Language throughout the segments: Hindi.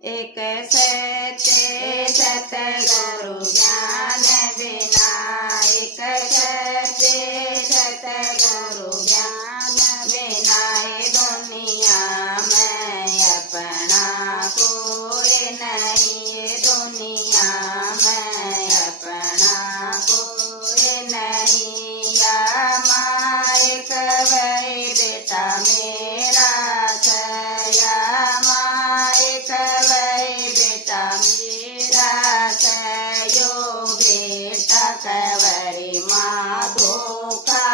एक सच्चे सतगुरु ज्ञान बिना, एक सच्चे सतगुरु ज्ञान बिना दुनिया में अपना कोई नहीं, दुनिया में अपना कोई नहीं। या मालिक वही बेटा मेरा सया, मालिक वही बेटा मेरा सयो, बेटा कवरी माँ धोखा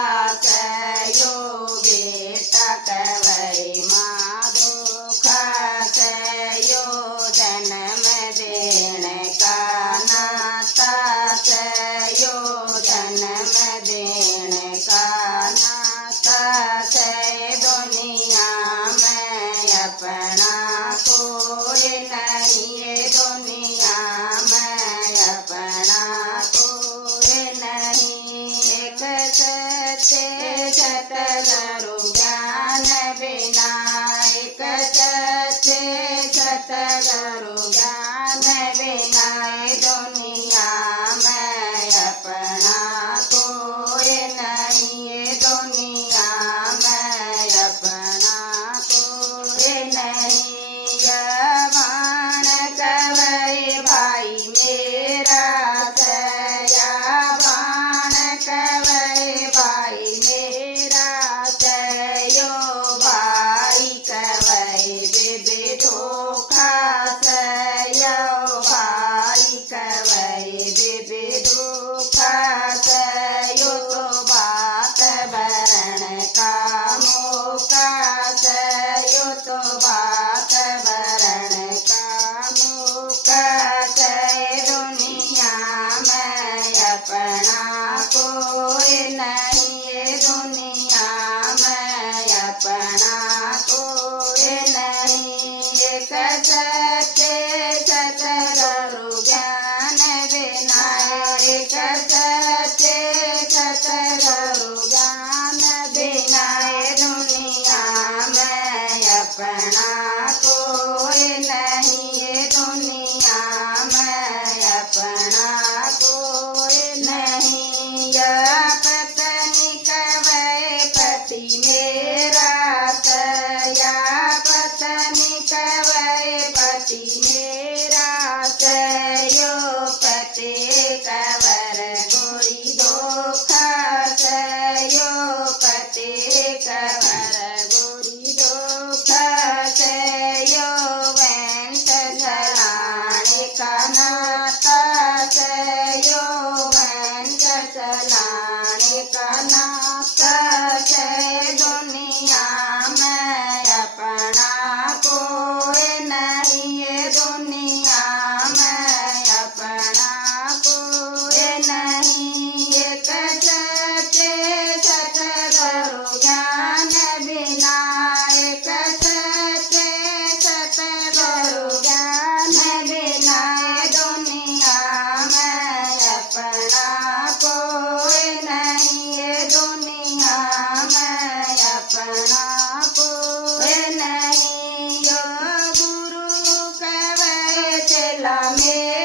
सयो, बेटा कवरी माँ धोखा सयो। जन्म देने का नाता सयो, जन्म देने का नाता से दुनिया में अपना कोई नहीं, दुनिया में अपना कोई नहीं। एक सच्चे सतगुरु ज्ञान बिना, एक सच्चे सतगुरु ज्ञान बिना दुनिया में अपना कोई नहीं, दुनिया में अपना कोई नहीं। जवान कवई भाई मेरा सया, बाण कवई भाई मेरा सयो, भाई कवई बेबे धोखा सयो, भाई कवई बेबे धोखा सयो। तो बात बरण का मौका सयो, तो बात बरण का मौका से दुनिया में अपना कोई नहीं, दुनिया में अपना कोई नहीं। एक सच्चे सतगुरु ज्ञान बिना, एक सच्चे सतगुरु ज्ञान बिना दुनिया में अपना कोई नहीं, दुनिया में अपना कोई नहीं। या पत्नी कवै पति मेरा सया, पत्नी कवै पति मेरा सयो, पति कवर गोरी धोखा सयो, पति कवर गोरी धोखा सयो। वंश चलाने का नाता सयो, वंश चलाने का नाता से दुनिया में अपना कोई नहीं, दुनिया में अपना कोई नहीं। एक सच्चे सतगुरु ज्ञान बिना, एक सच्चे सतगुरु ज्ञान बिना दुनिया में अपना कोई नहीं, दुनिया में अपना कोई नहीं। यो गुरु कवै चला मेरा